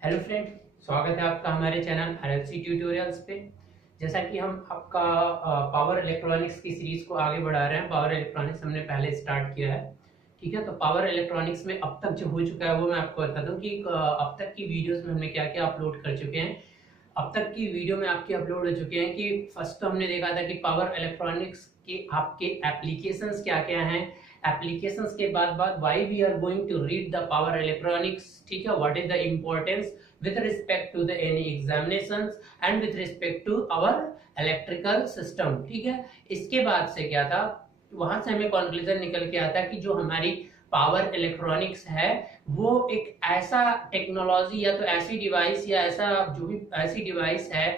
Hello friend, स्वागत है आपका हमारे चैनल RLC ट्यूटोरियल्स पे। जैसा कि हम आपका पावर इलेक्ट्रॉनिक्स की सीरीज को आगे बढ़ा रहे हैं। पावर इलेक्ट्रॉनिक्स हमने पहले स्टार्ट किया है, ठीक है। तो पावर इलेक्ट्रॉनिक्स में अब तक जो हो चुका है वो मैं आपको बता दूं कि अब तक की वीडियोस में हमने क्या क्या अपलोड कर चुके हैं। अब तक की वीडियो में आपके अपलोड हो चुके हैं कि फर्स्ट तो हमने देखा था कि पावर इलेक्ट्रॉनिक्स के आपके एप्लीकेशंस क्या क्या हैं। एप्लीकेशंस के बाद why we are going to read the power electronics, ठीक है। What is the importance with respect to the any examinations and with respect to our electrical system, ठीक है। इसके बाद से क्या था, वहां से हमें कंक्लूजन निकल के आता कि जो हमारी पावर इलेक्ट्रॉनिक्स है वो एक ऐसा टेक्नोलॉजी या तो ऐसी डिवाइस या ऐसा जो भी ऐसी डिवाइस है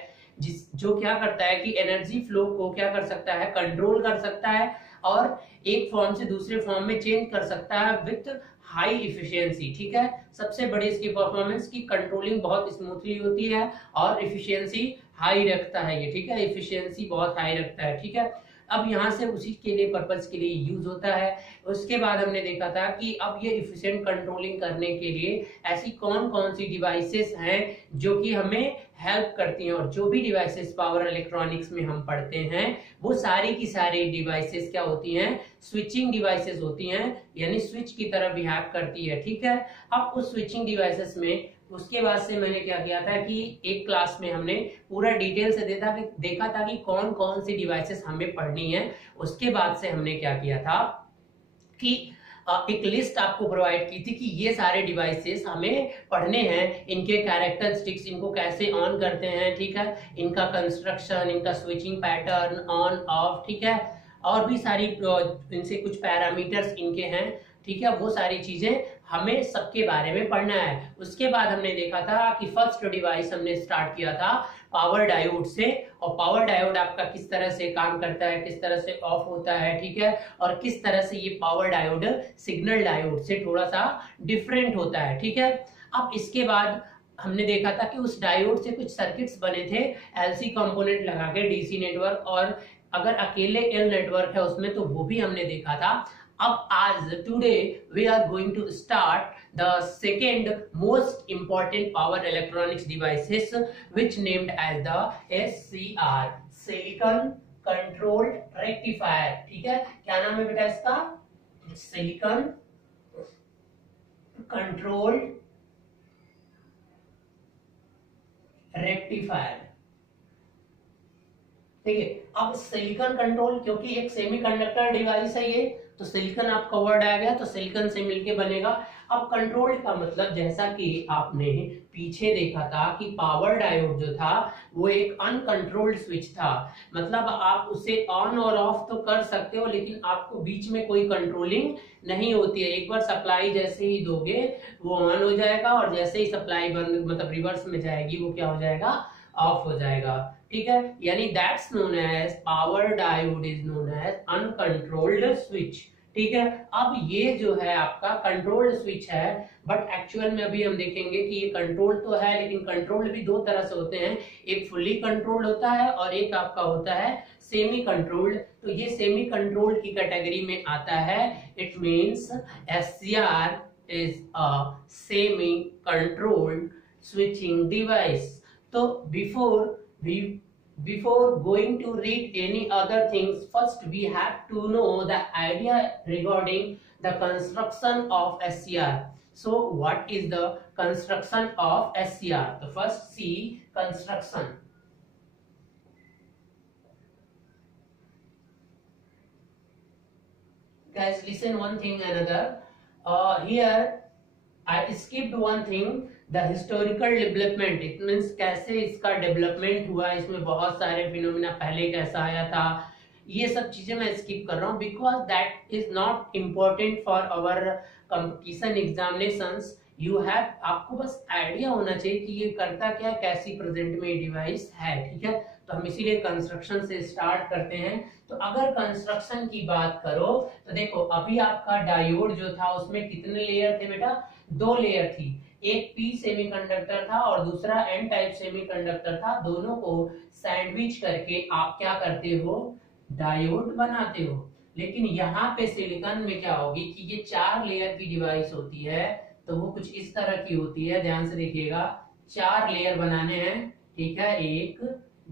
जो क्या करता है कि एनर्जी फ्लो को क्या कर सकता है, कंट्रोल कर सकता है और एक फॉर्म से दूसरे फॉर्म में चेंज कर सकता है विथ हाई इफिशियंसी, ठीक है। सबसे बड़ी इसकी परफॉर्मेंस की कंट्रोलिंग बहुत स्मूथली होती है और इफिशियंसी हाई रखता है ये, ठीक है। इफिशियंसी बहुत हाई रखता है, ठीक है। अब यहाँ से उसी के लिए पर्पस के लिए यूज होता है। उसके बाद हमने देखा था कि अब ये इफिशिएंट कंट्रोलिंग करने के लिए ऐसी कौन कौन सी डिवाइसेस हैं जो कि हमें हेल्प करती हैं। और जो भी डिवाइसेस पावर इलेक्ट्रॉनिक्स में हम पढ़ते हैं वो सारी की सारी डिवाइसेस क्या होती हैं, स्विचिंग डिवाइसेस होती हैं, यानी स्विच की तरह बिहेव करती है, ठीक है। अब उस स्विचिंग डिवाइसेस में उसके बाद से मैंने क्या किया था कि एक क्लास में हमने पूरा डिटेल से देखा था कि कौन कौन सी डिवाइसेस हमें पढ़नी है। उसके बाद से हमने क्या किया था कि एक लिस्ट आपको प्रोवाइड की थी कि ये सारे डिवाइसेस हमें पढ़ने हैं, इनके कैरेक्टरिस्टिक्स, इनको कैसे ऑन करते हैं, ठीक है, इनका कंस्ट्रक्शन, इनका स्विचिंग पैटर्न, ऑन ऑफ, ठीक है, और भी सारी इनसे कुछ पैरामीटर्स इनके हैं, ठीक है। वो सारी चीजें हमें सबके बारे में पढ़ना है। उसके बाद हमने देखा था कि फर्स्ट डिवाइस हमने स्टार्ट किया था पावर डायोड से, और पावर डायोड आपका किस तरह से काम करता है, किस तरह से ऑफ होता है, ठीक है, और किस तरह से ये पावर डायोड सिग्नल डायोड से थोड़ा सा डिफरेंट होता है, ठीक है। अब इसके बाद हमने देखा था कि उस डायोड से कुछ सर्किट्स बने थे एलसी कंपोनेंट लगा के, डीसी नेटवर्क, और अगर अकेले एल नेटवर्क है उसमें तो वो भी हमने देखा था। अब आज today we are going to start the second most important power electronics devices which named as the SCR, silicon controlled rectifier, ठीक है। क्या नाम है बेटा इसका, सिलिकॉन कंट्रोल्ड रेक्टिफायर, ठीक है। अब सिलिकॉन कंट्रोल, क्योंकि एक सेमीकंडक्टर डिवाइस है ये, तो सिलिकॉन आपका वर्ड आ गया तो सिलिकॉन से मिलके बनेगा। अब कंट्रोल का मतलब, जैसा कि आपने पीछे देखा था कि पावर डायोड जो था वो एक अनकंट्रोल्ड स्विच था, मतलब आप उसे ऑन और ऑफ तो कर सकते हो लेकिन आपको बीच में कोई कंट्रोलिंग नहीं होती है। एक बार सप्लाई जैसे ही दोगे वो ऑन हो जाएगा और जैसे ही सप्लाई बंद मतलब रिवर्स में जाएगी वो क्या हो जाएगा, ऑफ हो जाएगा, ठीक है। यानी that's known as power diode is known as uncontrolled switch, ठीक है। अब ये जो है आपका कंट्रोल्ड स्विच है, बट एक्चुअल में अभी हम देखेंगे कि ये कंट्रोल तो है लेकिन कंट्रोल भी दो तरह से होते हैं, एक फुल्ली कंट्रोल्ड होता है और एक आपका होता है सेमी कंट्रोल्ड। तो ये सेमी कंट्रोल्ड की कैटेगरी में आता है। It means SCR is a semi controlled switching device. तो before going to read any other things, first we have to know the idea regarding the construction of SCR. So what is the construction of SCR? The first see construction. Guys, listen one thing another. Here I skipped one thing, the historical development. It means कैसे इसका development हुआ, इसमें बहुत सारे phenomena पहले कैसा आया था, ये सब चीजें मैं स्किप कर रहा हूँ because that is not important for our competition examinations. You have, आपको बस आइडिया होना चाहिए कि ये करता क्या है, कैसी प्रेजेंट में डिवाइस है, ठीक है। तो हम इसीलिए कंस्ट्रक्शन से स्टार्ट करते हैं। तो अगर कंस्ट्रक्शन की बात करो तो देखो अभी आपका डायोड जो था उसमें कितने लेयर थे बेटा, दो लेयर थी, एक पी सेमीकंडक्टर था और दूसरा एन टाइप सेमीकंडक्टर था। दोनों को सैंडविच करके आप क्या करते हो, डायोड बनाते हो। लेकिन यहाँ पे सिलिकॉन में क्या होगी कि ये 4 लेयर की डिवाइस होती है, तो वो कुछ इस तरह की होती है, ध्यान से देखिएगा। 4 लेयर बनाने हैं, ठीक है, 1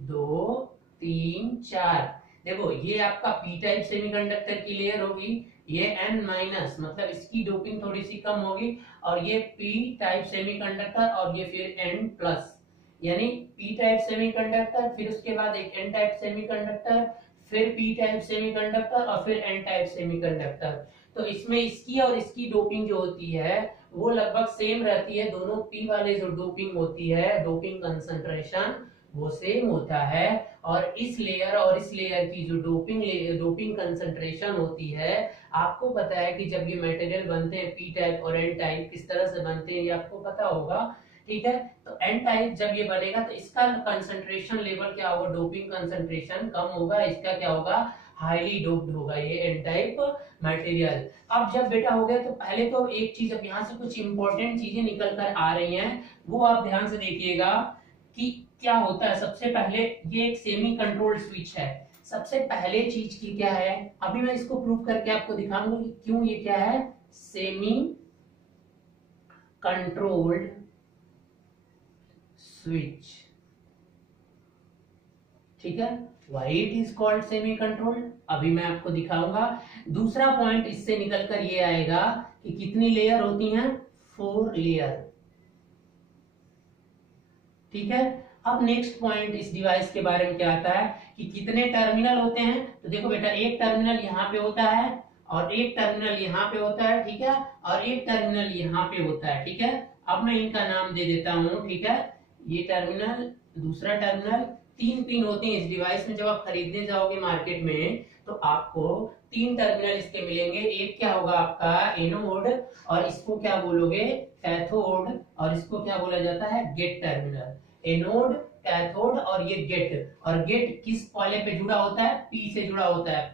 2 3 4। देखो ये आपका पी टाइप सेमीकंडक्टर की लेयर होगी, ये n माइनस मतलब इसकी डोपिंग थोड़ी सी कम होगी, और ये पी टाइप सेमीकंडक्टर और ये फिर n प्लस, यानी पी टाइप सेमीकंडक्टर, फिर उसके बाद एक n टाइप सेमीकंडक्टर, फिर पी टाइप सेमीकंडक्टर और फिर n टाइप सेमीकंडक्टर। तो इसमें इसकी और इसकी डोपिंग जो होती है वो लगभग सेम रहती है, दोनों पी वाले जो डोपिंग होती है, डोपिंग कंसंट्रेशन वो सेम होता है, और इस लेयर की जो डोपिंग कंसंट्रेशन होती है, आपको पता है कि जब ये मटेरियल बनते हैं पी टाइप और एन टाइप किस तरह से बनते हैं ये आपको पता होगा, ठीक है। तो एन टाइप जब ये बनेगा तो इसका कंसंट्रेशन लेवल क्या होगा, डोपिंग कंसंट्रेशन कम होगा, इसका क्या होगा, हाईली डोप्ड होगा ये एन टाइप मटेरियल। अब जब बेटा हो गया तो पहले तो एक चीज, अब यहाँ से कुछ इंपॉर्टेंट चीजें निकल कर आ रही हैं, वो आप ध्यान से देखिएगा कि क्या होता है। सबसे पहले ये एक सेमी कंट्रोल्ड स्विच है, सबसे पहले चीज की क्या है, अभी मैं इसको प्रूव करके आपको दिखाऊंगा कि क्यों ये क्या है, सेमी कंट्रोल्ड स्विच, ठीक है, why it is called semi controlled, अभी मैं आपको दिखाऊंगा। दूसरा पॉइंट इससे निकलकर ये आएगा कि कितनी लेयर होती हैं, 4 लेयर, ठीक है। अब नेक्स्ट पॉइंट इस डिवाइस के बारे में क्या आता है कि कितने टर्मिनल होते हैं, तो देखो बेटा एक टर्मिनल यहाँ पे होता है और एक टर्मिनल यहाँ पे होता है, ठीक है, और एक टर्मिनल यहाँ पे होता है, ठीक है। अब मैं इनका नाम दे देता हूँ, ठीक है, ये टर्मिनल, दूसरा टर्मिनल, 3 पिन होते हैं इस डिवाइस में। जब आप खरीदने जाओगे मार्केट में तो आपको 3 टर्मिनल इसके मिलेंगे, एक क्या होगा आपका एनोड, और इसको क्या बोलोगे कैथोड, और इसको क्या बोला जाता है गेट टर्मिनल, एनोड कैथोड और ये गेट, और गेट किस वाले पे जुड़ा होता है, पी से जुड़ा होता है,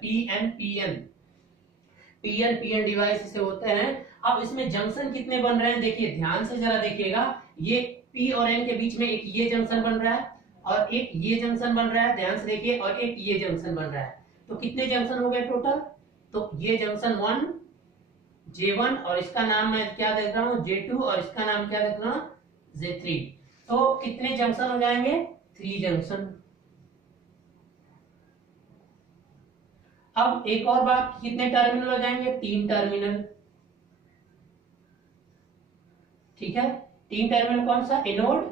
पीएन डिवाइस से होते हैं। अब इसमें जंक्शन कितने बन रहे हैं, देखिए ध्यान से जरा देखिएगा, ये पी और एन के बीच में एक ये जंक्शन बन रहा है और एक ये जंक्शन बन रहा है, ध्यान से देखिए, और एक ये जंक्शन बन रहा है, तो कितने जंक्शन हो गए टोटल, तो ये जंक्शन 1 J1 और इसका नाम मैं क्या देख रहा हूँ J2 और इसका नाम क्या देख रहा हूँ J3, तो कितने जंक्शन हो जाएंगे, 3 जंक्शन। अब एक और बात, कितने टर्मिनल हो जाएंगे, 3 टर्मिनल, ठीक है, 3 टर्मिनल कौन सा, एनोड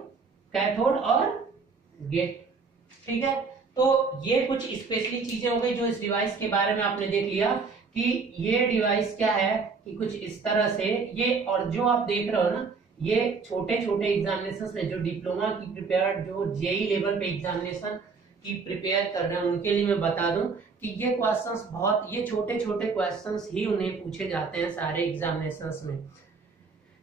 कैथोड और गेट, ठीक है। तो ये कुछ स्पेशली चीजें हो गई जो इस डिवाइस के बारे में आपने देख लिया कि ये डिवाइस क्या है, कि कुछ इस तरह से ये, और जो आप देख रहे हो ना, ये छोटे छोटे एग्जामिनेशन में जो डिप्लोमा की प्रिपेयर, जो जेई लेवल पे एग्जामिनेशन की प्रिपेयर कर रहे हैं उनके लिए मैं बता दूं कि ये क्वेश्चंस बहुत, ये छोटे छोटे क्वेश्चंस ही उन्हें पूछे जाते हैं सारे एग्जामिनेशंस में।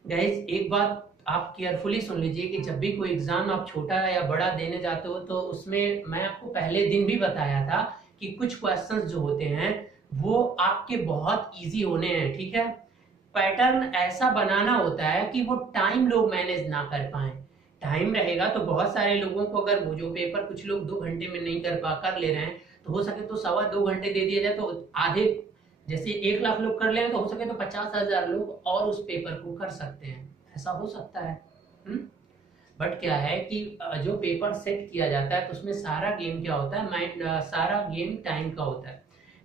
गाइस एक बात आप केयरफुली सुन लीजिए कि जब भी कोई एग्जाम आप छोटा या बड़ा देने जाते हो तो उसमें मैं आपको पहले दिन भी बताया था कि कुछ क्वेश्चंस जो होते हैं वो आपके बहुत इजी होने हैं, ठीक है। पैटर्न ऐसा बनाना होता है कि वो टाइम लोग मैनेज ना कर पाए, टाइम रहेगा तो बहुत सारे लोगों को, अगर वो जो पेपर कुछ लोग 2 घंटे में नहीं कर ले रहे हैं तो हो सके तो 2.25 घंटे दे दिया जाए, तो आधे, जैसे 1 लाख लोग कर ले रहे हैं तो हो सके तो 50,000 लोग और उस पेपर को कर सकते हैं, ऐसा हो सकता है। बट क्या है कि जो पेपर सेट किया जाता है तो उसमें सारा गेम क्या होता है, सारा गेम टाइम का होता है।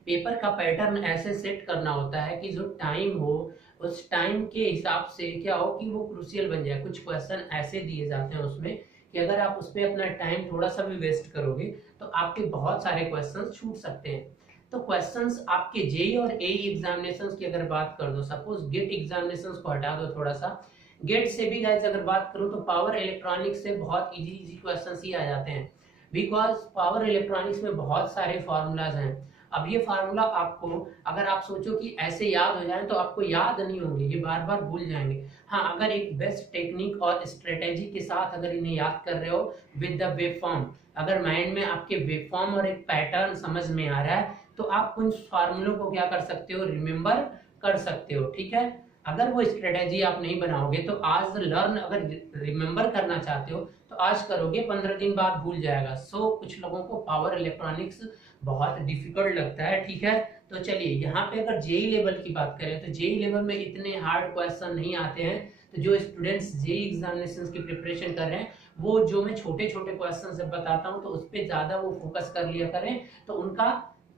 पेपर का पैटर्न ऐसे सेट करना होता है कि जो टाइम हो उस टाइम के हिसाब से क्या हो कि वो क्रूशियल बन जाए। कुछ क्वेश्चन ऐसे दिए जाते हैं उसमें कि अगर आप उस पर अपना टाइम थोड़ा सा भी वेस्ट करोगे तो आपके बहुत सारे क्वेश्चन छूट सकते हैं। तो क्वेश्चंस आपके जेई और एई एग्जामिनेशंस की अगर बात कर दो, सपोज गेट एग्जामिनेशंस को हटा दो थोड़ा सा, गेट से भी गाइस अगर बात करूं तो पावर इलेक्ट्रॉनिक्स से बहुत इजी क्वेश्चंस ही आ जाते हैं, बिकॉज पावर इलेक्ट्रॉनिक्स में बहुत सारे फॉर्मूलाज हैं। अब ये फार्मूला आपको, अगर आप सोचो कि ऐसे याद हो जाए तो आपको याद नहीं होंगे, ये बार बार भूल जाएंगे। हाँ, अगर एक बेस्ट टेक्निक और स्ट्रेटेजी के साथ अगर इन्हें याद कर रहे हो विद द वेव फॉर्म, अगर माइंड में आपके वेव फॉर्म और एक पैटर्न समझ में आ रहा है तो आप कुछ फार्मूलों को क्या कर सकते हो, रिमेम्बर कर सकते हो, ठीक है। अगर वो स्ट्रेटेजी आप नहीं बनाओगे तो आज लर्न, अगर रिमेम्बर करना चाहते हो तो आज करोगे, 15 दिन बाद भूल जाएगा। सो कुछ लोगों को पावर इलेक्ट्रॉनिक्स बहुत डिफिकल्ट लगता है, ठीक है। तो चलिए यहाँ पे अगर जेई लेवल की बात करें तो जेई लेवल में इतने हार्ड क्वेश्चन नहीं आते हैं, तो जो स्टूडेंट्स जेई एग्जामिनेशन की प्रिपरेशन कर रहे हैं वो जो मैं छोटे छोटे क्वेश्चन जब बताता हूँ तो उस पर ज्यादा वो फोकस कर लिया करें, तो उनका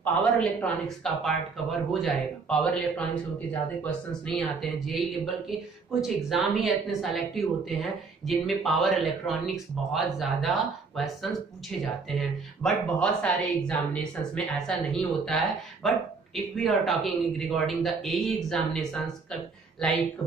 पावर इलेक्ट्रॉनिक्स का पार्ट कवर हो जाएगा। पावर इलेक्ट्रॉनिक्स उनके ज्यादा क्वेश्चंस नहीं आते हैं, जेई लेवल के कुछ एग्जाम ही इतने सेलेक्टिव होते हैं जिनमें पावर इलेक्ट्रॉनिक्स बहुत ज्यादा क्वेश्चंस पूछे जाते हैं, बट बहुत सारे एग्जामिनेशंस में ऐसा नहीं होता है। But if we are talking regarding the AE examinations, like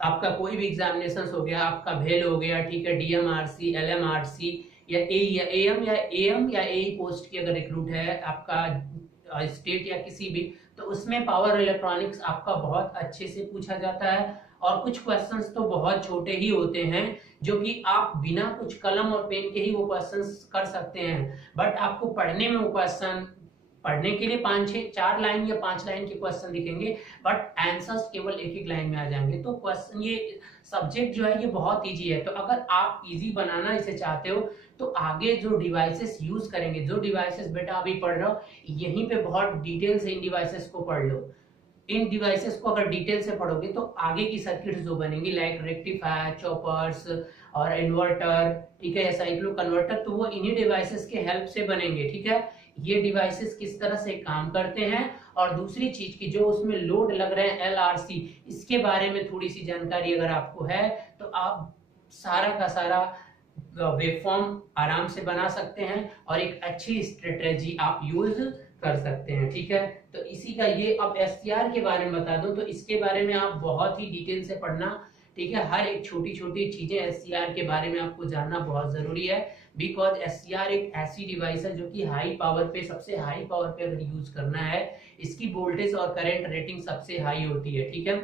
आपका कोई भी एग्जामिनेशन हो गया, आपका भेल हो गया, ठीक है, डीएमआरसी, एलएमआरसी या ए या एएम या एई पोस्ट की अगर रिक्रूट है आपका स्टेट या किसी भी, तो उसमें पावर इलेक्ट्रॉनिक्स आपका बहुत अच्छे से पूछा जाता है। और कुछ क्वेश्चंस तो बहुत छोटे ही होते हैं जो कि आप बिना कुछ कलम और पेन के ही वो क्वेश्चंस कर सकते हैं, बट आपको पढ़ने में वो क्वेश्चन पढ़ने के लिए 4 लाइन या 5 लाइन के क्वेश्चन दिखेंगे, बट आंसर्स केवल एक लाइन में आ जाएंगे। तो क्वेश्चन ये सब्जेक्ट जो है ये बहुत इजी है। तो अगर आप इजी बनाना इसे चाहते हो तो आगे जो डिवाइसेस यूज करेंगे, जो डिवाइसेस बेटा अभी पढ़ रहे हो यहीं पे बहुत डिटेल से इन डिवाइसेस को पढ़ लो। इन डिवाइसेस को अगर डिटेल से पढ़ोगे तो आगे की सर्किट्स जो बनेंगी लाइक रेक्टिफायर, चॉपर्स और इन्वर्टर, ठीक है, साइक्लो कन्वर्टर, तो वो इन्हीं डिवाइसेस के हेल्प से बनेंगे। ठीक है, ये डिवाइसेस किस तरह से काम करते हैं और दूसरी चीज की जो उसमें लोड लग रहे हैं एलआरसी, इसके बारे में थोड़ी सी जानकारी अगर आपको है तो आप सारा का सारा वेवफॉर्म आराम से बना सकते हैं और एक अच्छी स्ट्रेटेजी आप यूज कर सकते हैं। ठीक है, तो इसी का ये अब एससीआर के बारे में बता दूं तो इसके बारे में आप बहुत ही डिटेल से पढ़ना। ठीक है, हर एक छोटी छोटी चीजें एससीआर के बारे में आपको जानना बहुत जरूरी है, बिकॉज एससीआर एक ऐसी डिवाइस है जो कि हाई पावर पे, सबसे हाई पावर पे अगर यूज करना है, इसकी वोल्टेज और करंट रेटिंग सबसे हाई होती है। ठीक है,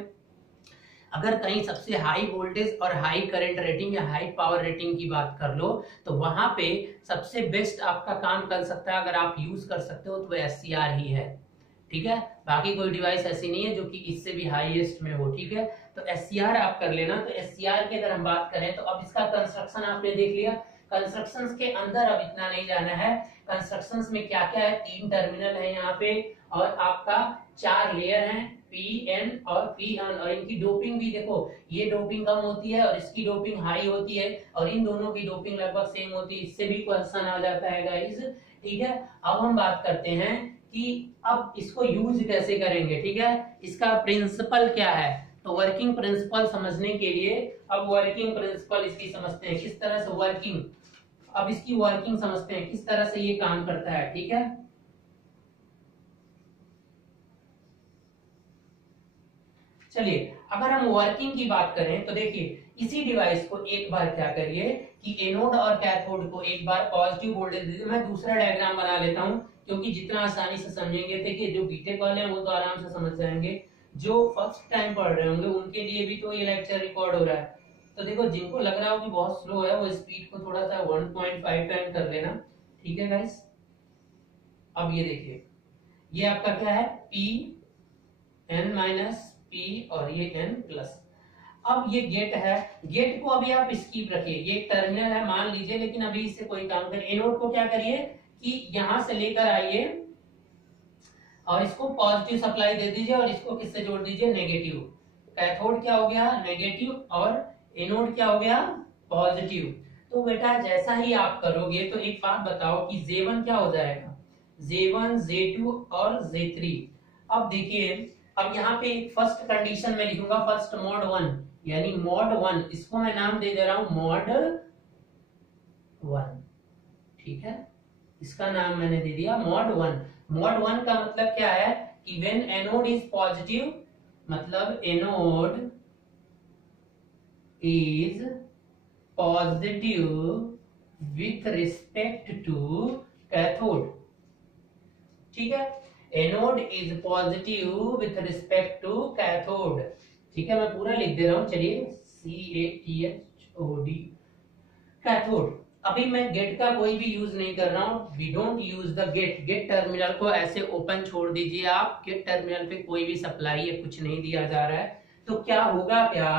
अगर कहीं सबसे हाई वोल्टेज और हाई करंट रेटिंग या हाई पावर रेटिंग की बात कर लो तो वहां पे सबसे बेस्ट आपका काम कर सकता है, अगर आप यूज कर सकते हो तो एससीआर ही है। ठीक है, बाकी कोई डिवाइस ऐसी नहीं है जो कि इससे भी हाईएस्ट में हो। ठीक है, तो एससीआर आप कर लेना। तो एससीआर की अगर हम बात करें तो अब इसका कंस्ट्रक्शन आपने देख लिया, कंस्ट्रक्शंस के अंदर अब इतना नहीं जाना है। कंस्ट्रक्शंस में क्या क्या है, 3 टर्मिनल है यहाँ पे और आपका 4 लेयर हैं, Pn और Pn, और इनकी डोपिंग भी देखो, ये डोपिंग कम होती है और इसकी डोपिंग हाई होती है और इन दोनों की डोपिंग लगभग सेम होती है। इससे भी क्वेश्चन आ जाता है गाइस। ठीक है, अब हम बात करते हैं कि अब इसको यूज कैसे करेंगे। ठीक है, इसका प्रिंसिपल क्या है, तो वर्किंग प्रिंसिपल समझने के लिए अब वर्किंग प्रिंसिपल इसकी समझते हैं, किस तरह से वर्किंग, अब इसकी वर्किंग समझते हैं किस तरह से ये काम करता है। ठीक है, चलिए अगर हम वर्किंग की बात करें तो देखिए इसी डिवाइस को एक बार क्या करिए कि एनोड और कैथोड को एक बार पॉजिटिव वोल्टेज दीजिए। मैं दूसरा डायग्राम बना लेता हूं क्योंकि जितना आसानी से समझेंगे, देखिए जो बीटेक वाले हैं वो तो आराम से समझ जाएंगे, जो फर्स्ट टाइम पढ़ रहे होंगे उनके लिए भी तो ये लेक्चर रिकॉर्ड हो रहा है। तो देखो जिनको लग रहा हो कि बहुत स्लो है वो स्पीड को थोड़ा सा 1.5 टाइम कर लेना। ठीक है गाइस, अब ये देखिए ये आपका क्या है, Pn माइनस P और ये N प्लस। अब ये गेट है, गेट को अभी आप स्कीप रखिए, ये टर्मिनल है मान लीजिए, लेकिन अभी इससे कोई काम करिए। एनोड को क्या करिए कि यहां से लेकर आइए और इसको पॉजिटिव सप्लाई दे दीजिए और इसको किससे जोड़ दीजिए, नेगेटिव। कैथोड क्या हो गया, नेगेटिव, और एनोड क्या हो गया, पॉजिटिव। तो बेटा जैसा ही आप करोगे तो एक बात बताओ कि J1 क्या हो जाएगा, J1, J2 और J3। अब देखिए अब यहाँ पे फर्स्ट कंडीशन में लिखूंगा फर्स्ट मॉड 1, यानी मॉड 1, इसको मैं नाम दे दे रहा हूं मॉड 1। ठीक है, इसका नाम मैंने दे दिया मॉड 1। मॉड 1 का मतलब क्या है कि व्हेन एनोड इज पॉजिटिव, मतलब anode is positive with respect to cathode. ठीक है, anode is positive with respect to cathode. ठीक है, मैं पूरा लिख दे रहा हूं, चलिए CATHOD, कैथोड। अभी मैं गेट का कोई भी यूज नहीं कर रहा हूं, we don't use the gate. Gate terminal को ऐसे ओपन छोड़ दीजिए आप, गेट टर्मिनल पे कोई भी सप्लाई या कुछ नहीं दिया जा रहा है। तो क्या होगा क्या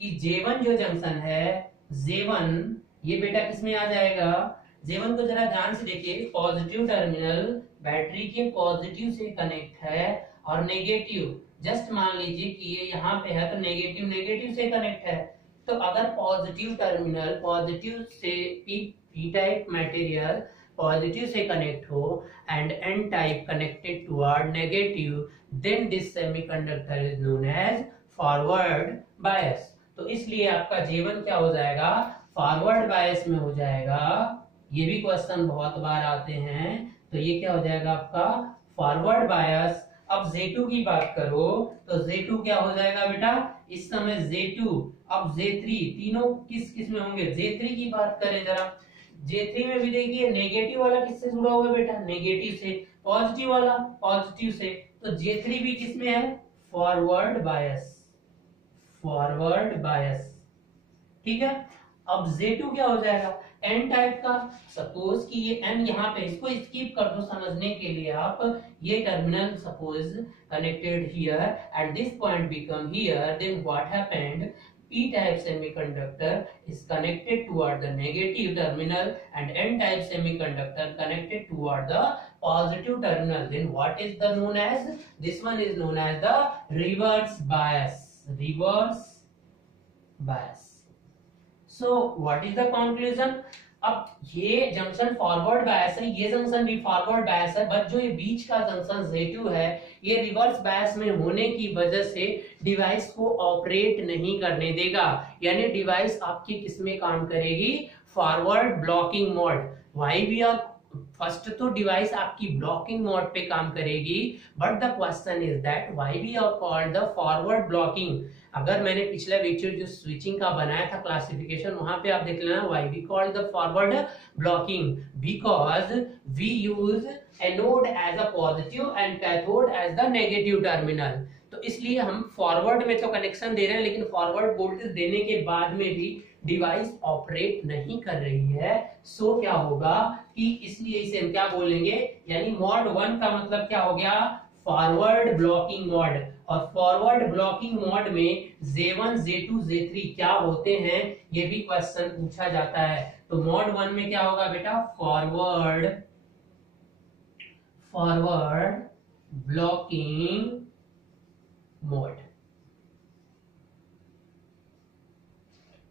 कि J1 जो जंक्शन है, J1 ये बेटा किसमें आ जाएगा, J1 को जरा ध्यान से देखिए, पॉजिटिव टर्मिनल बैटरी के पॉजिटिव से कनेक्ट है और नेगेटिव, जस्ट मान लीजिए कि ये यहाँ पे है तो नेगेटिव नेगेटिव से कनेक्ट है। तो अगर पॉजिटिव टर्मिनल पॉजिटिव से पी टाइप मटेरियल पॉजिटिव से कनेक्ट हो and N type connected toward negative, then this semiconductor is known as forward bias. तो इसलिए आपका J1 क्या हो जाएगा, फॉरवर्ड बायस में हो जाएगा। ये भी क्वेश्चन बहुत बार आते हैं, तो ये क्या हो जाएगा आपका फॉरवर्ड बायस। अब J2 की बात करो तो J2 क्या हो जाएगा बेटा, इस समय J2 अब J3, तीनों किस किस में होंगे, J3 की बात करें जरा। J3 में भी देखिए नेगेटिव वाला किससे जुड़ा हुआ है बेटा, नेगेटिव से, पॉजिटिव वाला पॉजिटिव से, तो J3 भी किस में है, फॉरवर्ड बायस, फॉरवर्ड बायस। ठीक है, अब J2 क्या हो जाएगा, एन टाइप का। सपोज कि ये एन यहाँ पे, इसको स्किप कर दो समझने के लिए आप, ये terminal suppose connected here at this point become here, then what happened, P type semiconductor is connected toward the negative terminal and N type semiconductor connected toward the positive terminal. Then what is the known as? This one is known as the reverse bias. Reverse bias. So what is the conclusion? अब ये junction forward bias है, ये junction भी forward bias है, but जो ये बीच का junction J2 है ये रिवर्स बायस में होने की वजह से डिवाइस को ऑपरेट नहीं करने देगा। यानी डिवाइस आपकी किसमें काम करेगी, forward blocking mode. Why we are first, तो डिवाइस आपकी ब्लॉकिंग मोड पे काम करेगी, but the question is that why we are called the forward blocking. अगर मैंने पिछला वीडियो जो स्विचिंग का बनाया था क्लासिफिकेशन, वहां पे आप देख लेना, why we called the forward blocking, because we use anode as a positive and cathode as the negative terminal. तो इसलिए हम फॉरवर्ड में तो कनेक्शन दे रहे हैं, लेकिन फॉरवर्ड वोल्टेज देने के बाद में भी डिवाइस ऑपरेट नहीं कर रही है। सो क्या होगा कि इसलिए इसे हम क्या बोलेंगे, यानी मोड 1 का मतलब क्या हो गया, फॉरवर्ड ब्लॉकिंग मोड। और फॉरवर्ड ब्लॉकिंग मोड में J1, J2, J3 क्या होते हैं, ये भी क्वेश्चन पूछा जाता है। तो मोड 1 में क्या होगा बेटा, फॉरवर्ड ब्लॉकिंग मोड।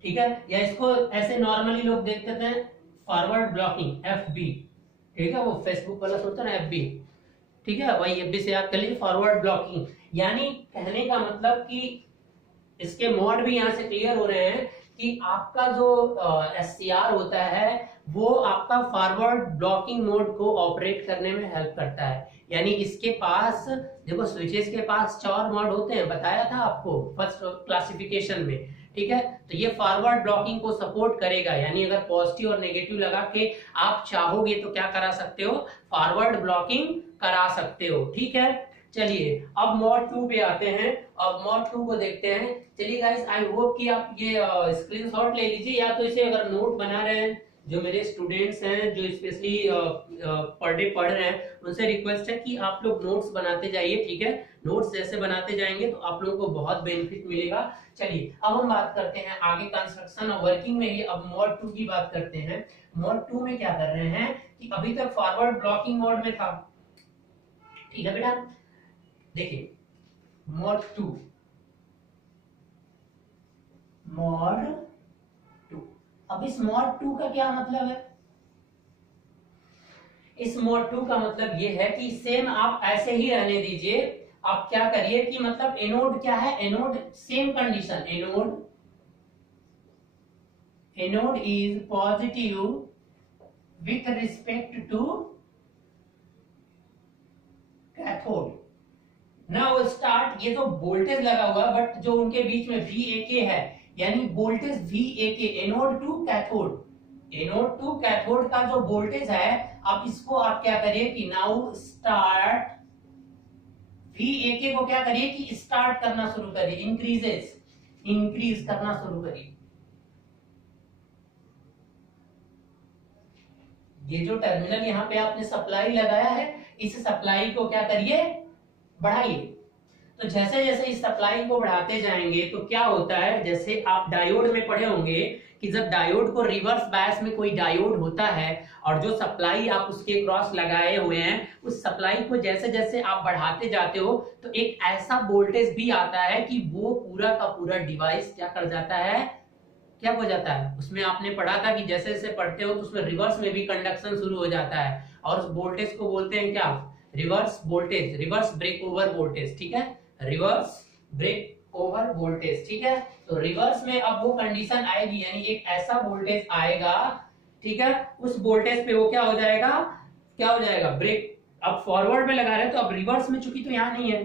ठीक है, या इसको ऐसे नॉर्मली लोग देखते थे फॉरवर्ड ब्लॉकिंग FB। ठीक है, वो फेसबुक वाला सोचता ना FB, ठीक है, वही FB से याद कर लीजिए, फॉरवर्ड ब्लॉकिंग। यानी कहने का मतलब कि इसके मोड भी यहां से क्लियर हो रहे हैं कि आपका जो SCR होता है वो आपका फॉरवर्ड ब्लॉकिंग मोड को ऑपरेट करने में हेल्प करता है। यानी इसके पास देखो, स्विचेस के पास 4 मोड होते हैं, बताया था आपको फर्स्ट क्लासिफिकेशन में। ठीक है, तो ये फॉरवर्ड ब्लॉकिंग को सपोर्ट करेगा। यानी अगर पॉजिटिव और नेगेटिव लगा के आप चाहोगे तो क्या करा सकते हो, फॉरवर्ड ब्लॉकिंग करा सकते हो। ठीक है, चलिए अब मोड 2 पे आते हैं। अब मोड 2 को देखते हैं। चलिए गाइस, आई होप कि आप ये स्क्रीनशॉट ले लीजिए, या तो इसे अगर नोट बना रहे हैं, जो मेरे स्टूडेंट्स हैं जो स्पेशली पर डे पढ़ रहे हैं, उनसे रिक्वेस्ट है कि आप लोग नोट्स बनाते जाइए। ठीक है, नोट्स जैसे बनाते जाएंगे तो आप लोगों को बहुत बेनिफिट मिलेगा। चलिए अब हम बात करते हैं आगे कंस्ट्रक्शन और वर्किंग में ही। अब मोड 2 की बात करते हैं। मोड 2 में क्या कर रहे हैं कि अभी तक फॉरवर्ड ब्लॉकिंग मोड में था। ठीक है बेटा, देखिए मोड 2, अब इस मोड 2 का क्या मतलब है, इस मोड 2 का मतलब ये है कि सेम आप ऐसे ही रहने दीजिए। आप क्या करिए कि मतलब एनोड क्या है, anode same condition, anode is positive with respect to cathode. Now start, ये तो वोल्टेज लगा हुआ है, बट जो उनके बीच में VAK है, यानी voltage VAK, anode to cathode, anode to cathode का जो वोल्टेज है, अब इसको आप क्या करिए कि नाउ स्टार्ट, VAK को क्या करिए कि स्टार्ट करना शुरू करिए, इंक्रीज करना शुरू करिए। ये जो टर्मिनल यहाँ पे आपने सप्लाई लगाया है, इस सप्लाई को क्या करिए, बढ़ाइए। तो जैसे जैसे इस सप्लाई को बढ़ाते जाएंगे तो क्या होता है, जैसे आप डायोड में पढ़े होंगे कि जब डायोड को रिवर्स बायस में कोई डायोड होता है और जो सप्लाई आप उसके क्रॉस लगाए हुए हैं, उस सप्लाई को जैसे जैसे आप बढ़ाते जाते हो तो एक ऐसा वोल्टेज भी आता है कि वो पूरा का पूरा डिवाइस क्या कर जाता है, क्या हो जाता है, उसमें आपने पढ़ा था कि जैसे जैसे पढ़ते हो तो उसमें रिवर्स में भी कंडक्शन शुरू हो जाता है, और उस वोल्टेज को बोलते हैं क्या, reverse voltage, reverse break over voltage, ठीक है, रिवर्स ब्रेक ओवर वोल्टेज, ठीक है। तो रिवर्स में अब वो कंडीशन आएगी, यानी एक ऐसा वोल्टेज आएगा, ठीक है, उस वोल्टेज पे वो क्या हो जाएगा, क्या हो जाएगा, ब्रेक। अब फॉरवर्ड में लगा रहे हैं तो अब रिवर्स में, चूंकि तो यहाँ नहीं है,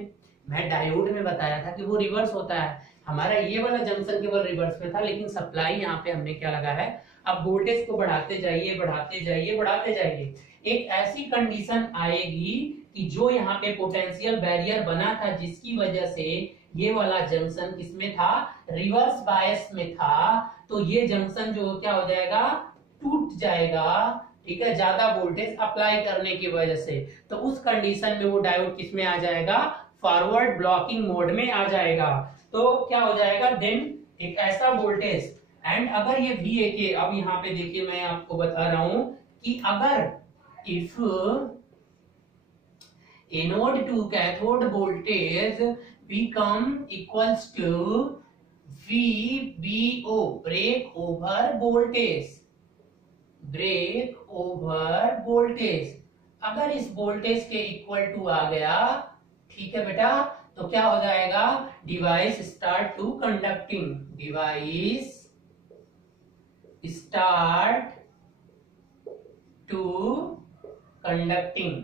मैं डायोड में बताया था कि वो रिवर्स होता है, हमारा ये वाला जंक्शन केवल रिवर्स में था, लेकिन सप्लाई यहाँ पे हमने क्या लगा है, अब वोल्टेज को बढ़ाते जाइए बढ़ाते जाइए बढ़ाते जाइए, एक ऐसी कंडीशन आएगी कि जो यहाँ पे पोटेंशियल बैरियर बना था, जिसकी वजह से ये वाला जंक्शन किसमें था, रिवर्स बायस में था, तो ये जंक्शन जो क्या हो जाएगा, टूट जाएगा, ठीक है, ज्यादा वोल्टेज अप्लाई करने की वजह से। तो उस कंडीशन में वो डायोड किसमें आ जाएगा, फॉरवर्ड ब्लॉकिंग मोड में आ जाएगा। तो क्या हो जाएगा देन, एक ऐसा वोल्टेज, एंड अगर ये VAK, अब यहाँ पे देखिए मैं आपको बता रहा हूं कि अगर if anode to cathode voltage become equals to VBO, break over voltage, break over voltage, अगर इस वोल्टेज के इक्वल टू आ गया, ठीक है बेटा, तो क्या हो जाएगा, device start to conducting, device start to conducting,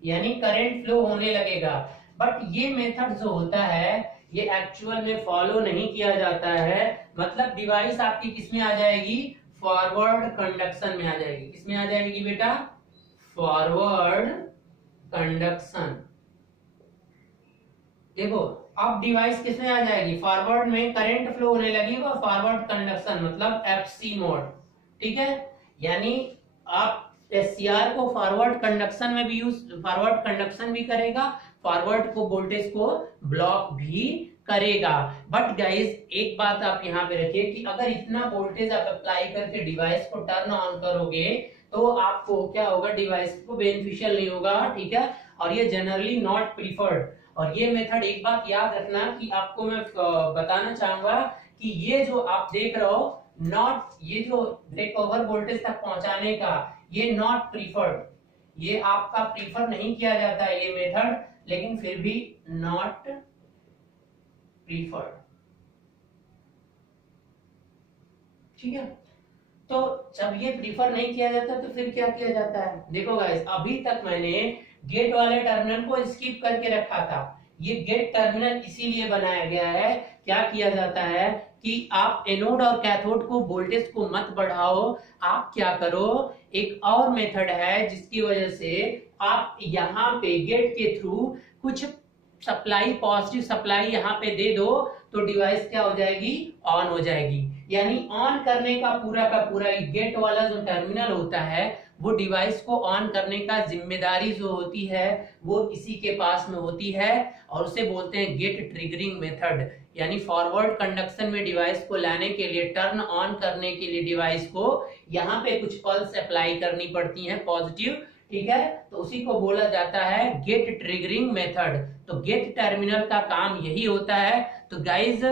यानी करंट फ्लो होने लगेगा। बट ये मेथड जो होता है ये एक्चुअल में फॉलो नहीं किया जाता है, मतलब डिवाइस आपकी किसमें आ जाएगी, फॉरवर्ड कंडक्शन में आ जाएगी, किसमें आ जाएगी बेटा, फॉरवर्ड कंडक्शन। देखो अब डिवाइस किसमें आ जाएगी, फॉरवर्ड में करंट फ्लो होने लगेगा, फॉरवर्ड कंडक्शन मतलब FC मोड, ठीक है, यानी आप SCR को फॉरवर्ड कंडक्शन में भी यूज, फॉरवर्ड कंडक्शन भी करेगा, फॉरवर्ड को वोल्टेज को ब्लॉक भी करेगा। बट गाइस एक बात आप यहाँ पे रखिए कि अगर इतना वोल्टेज आप अप्लाई करके डिवाइस को टर्न ऑन करोगे तो आपको क्या होगा, डिवाइस को बेनिफिशियल नहीं होगा, ठीक है, और ये जनरली नॉट प्रीफर्ड। और ये मेथड एक बात याद रखना कि आपको मैं बताना चाहूंगा कि ये जो आप देख रहे हो, नॉट, ये जो ब्रेक ओवर वोल्टेज तक पहुंचाने का, ये नॉट प्रीफर्ड, ये आपका प्रीफर नहीं किया जाता है ये मेथड, लेकिन फिर भी नॉट प्रीफर्ड, ठीक है। तो जब ये प्रीफर नहीं किया जाता तो फिर क्या किया जाता है, देखो गाइस अभी तक मैंने गेट वाले टर्मिनल को स्किप करके रखा था, ये गेट टर्मिनल इसीलिए बनाया गया है, क्या किया जाता है कि आप एनोड और कैथोड को वोल्टेज को मत बढ़ाओ, आप क्या करो, एक और मेथड है जिसकी वजह से आप यहाँ पे गेट के थ्रू कुछ सप्लाई, पॉजिटिव सप्लाई यहाँ पे दे दो तो डिवाइस क्या हो जाएगी, ऑन हो जाएगी। यानी ऑन करने का पूरा गेट वाला जो टर्मिनल होता है वो डिवाइस को ऑन करने का जिम्मेदारी जो होती है वो इसी के पास में होती है, और उसे बोलते हैं गेट ट्रिगरिंग मेथड। यानी फॉरवर्ड कंडक्शन में डिवाइस को लाने के लिए, टर्न ऑन करने के लिए डिवाइस को यहाँ पे कुछ पल्स अप्लाई करनी पड़ती हैं पॉजिटिव, ठीक है, तो उसी को बोला जाता है गेट ट्रिगरिंग मेथड। तो गेट टर्मिनल का काम यही होता है। तो guys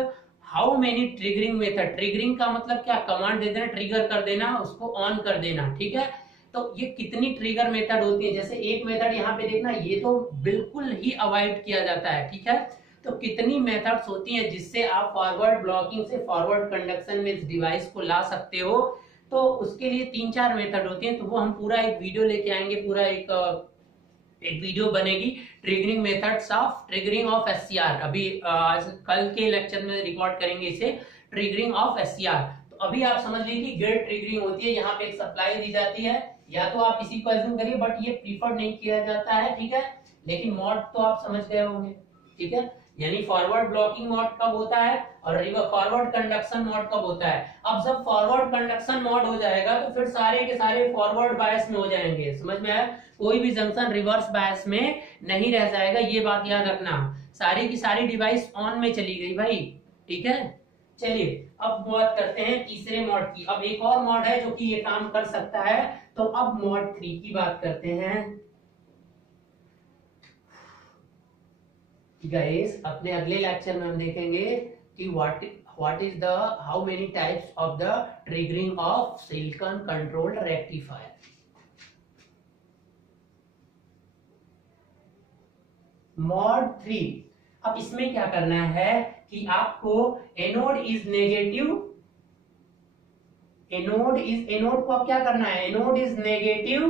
how many triggering method, triggering का मतलब क्या, कमांड दे देना, ट्रिगर कर देना, उसको ऑन कर देना, ठीक है। तो ये कितनी ट्रिगर मेथड होती है, जैसे एक मेथड यहाँ पे देखना, ये तो बिल्कुल ही अवॉइड किया जाता है, ठीक है। तो कितनी मेथड्स होती हैं जिससे आप फॉरवर्ड ब्लॉकिंग से फॉरवर्ड कंडक्शन में इस डिवाइस को ला सकते हो, तो उसके लिए 3-4 मेथड होती हैं, तो वो हम पूरा एक वीडियो लेके आएंगे, पूरा एक वीडियो बनेगी triggering methods of, triggering of SCR, अभी आज कल के लेक्चर में रिकॉर्ड करेंगे इसे, ट्रिगरिंग ऑफ SCR। तो अभी आप समझ लीजिए कि गेट ट्रिगरिंग होती है, यहाँ पे एक सप्लाई दी जाती है, या तो आप इसी को अज्यूम करिए, बट ये प्रीफर नहीं किया जाता है, ठीक है, लेकिन मॉड तो आप समझ गए होंगे, ठीक है। यानी फॉरवर्ड ब्लॉकिंग मोड कब होता है और फॉरवर्ड कंडक्शन मोड कब होता है। अब जब फॉरवर्ड कंडक्शन मोड हो जाएगा तो फिर सारे के सारे फॉरवर्ड बायस में हो जाएंगे, समझ में आया, कोई भी जंक्शन रिवर्स बायस में नहीं रह जाएगा, ये बात याद रखना। सारी की सारी डिवाइस ऑन में चली गई भाई, ठीक है। चलिए अब बात करते हैं तीसरे मॉड की। अब एक और मॉड है जो कि ये काम कर सकता है, तो अब मॉड 3 की बात करते हैं। गाइस अपने अगले लेक्चर में हम देखेंगे कि what is the how many types of the triggering of silicon controlled rectifier. Mod 3, अब इसमें क्या करना है कि आपको एनोड इज नेगेटिव, एनोड को अब क्या करना है, anode is negative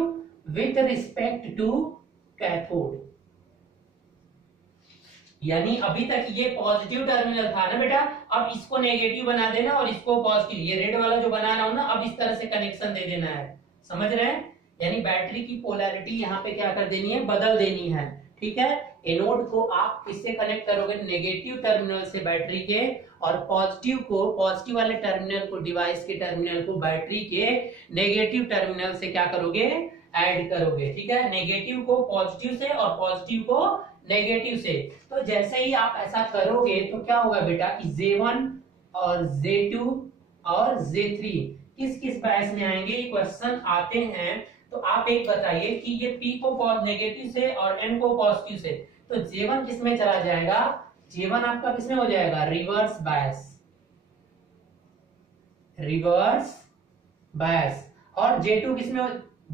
with respect to cathode. यानी अभी तक ये पॉजिटिव टर्मिनल था ना बेटा, अब इसको नेगेटिव बना देना और इसको पॉजिटिव, ये रेड वाला जो बना रहा हूं ना, अब इस तरह से कनेक्शन दे देना है, समझ रहे हैं। यानी बैटरी की पोलैरिटी यहाँ पे क्या कर देनी है, बदल देनी है, ठीक है। एनोड को आप किससे कनेक्ट करोगे, नेगेटिव टर्मिनल से बैटरी के, और पॉजिटिव को, पॉजिटिव वाले टर्मिनल को, डिवाइस के टर्मिनल को बैटरी के नेगेटिव टर्मिनल से क्या करोगे, ऐड करोगे, ठीक है। नेगेटिव को पॉजिटिव से और पॉजिटिव को नेगेटिव से। तो जैसे ही आप ऐसा करोगे तो क्या होगा बेटा कि J1 और J2 और J3 किस किस बायस में आएंगे, ये क्वेश्चन आते हैं। तो आप एक बताइए कि ये P को नेगेटिव से और N को पॉजिटिव से, तो J1 किस में चला जाएगा, J1 आपका किस में हो जाएगा, रिवर्स बायस, रिवर्स बायस। और J2 किस में,